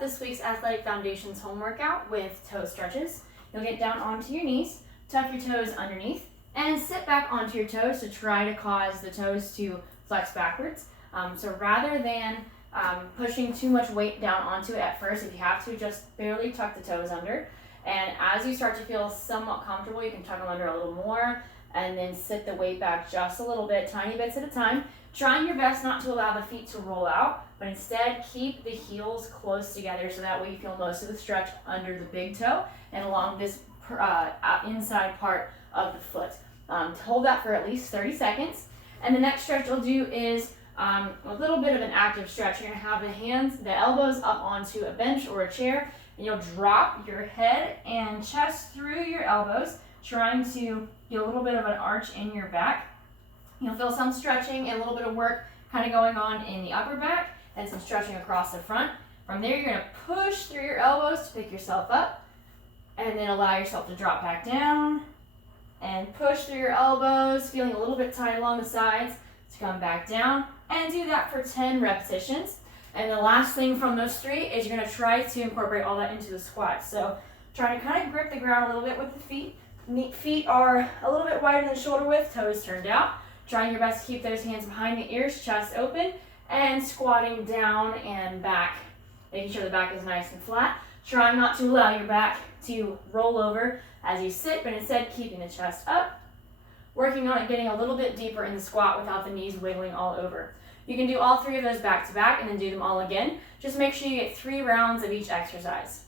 off this week's Athletic Foundations home workout with toe stretches. You'll get down onto your knees, tuck your toes underneath, and sit back onto your toes to try to cause the toes to flex backwards. So rather than pushing too much weight down onto it at first, if you have to, just barely tuck the toes under. And as you start to feel somewhat comfortable, you can tuck them under a little more and then sit the weight back just a little bit, tiny bits at a time. Trying your best not to allow the feet to roll out, but instead keep the heels close together so that way you feel most of the stretch under the big toe and along this inside part of the foot. Hold that for at least 30 seconds. And the next stretch we'll do is a little bit of an active stretch. You're going to have the elbows up onto a bench or a chair, and you'll drop your head and chest through your elbows, trying to get a little bit of an arch in your back. You'll feel some stretching and a little bit of work kind of going on in the upper back and some stretching across the front. From there, you're going to push through your elbows to pick yourself up and then allow yourself to drop back down and push through your elbows, feeling a little bit tight along the sides to come back down, and do that for 10 repetitions. And the last thing from those three is you're going to try to incorporate all that into the squat. So try to kind of grip the ground a little bit with the feet. Feet are a little bit wider than shoulder width, toes turned out. Trying your best to keep those hands behind the ears, chest open, and squatting down and back, making sure the back is nice and flat. Trying not to allow your back to roll over as you sit, but instead keeping the chest up. Working on it getting a little bit deeper in the squat without the knees wiggling all over. You can do all three of those back to back and then do them all again. Just make sure you get 3 rounds of each exercise.